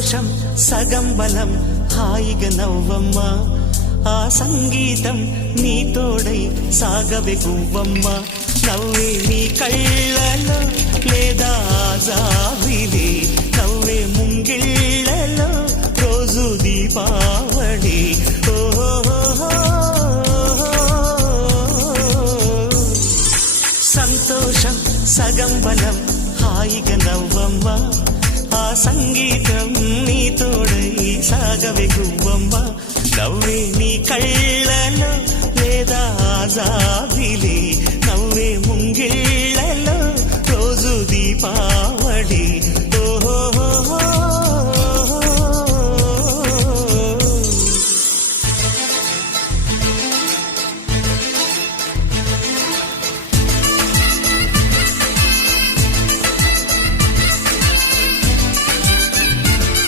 సంతోషం సగం బలం హాయిగా నవ్వమ్మ ఆ సంగీతం నీ తోడై సాగవే గువ్వమ్మ నవ్వే నీ కళ్ళలో లేదా జాబిలి నవ్వే ముంగిళ్ళ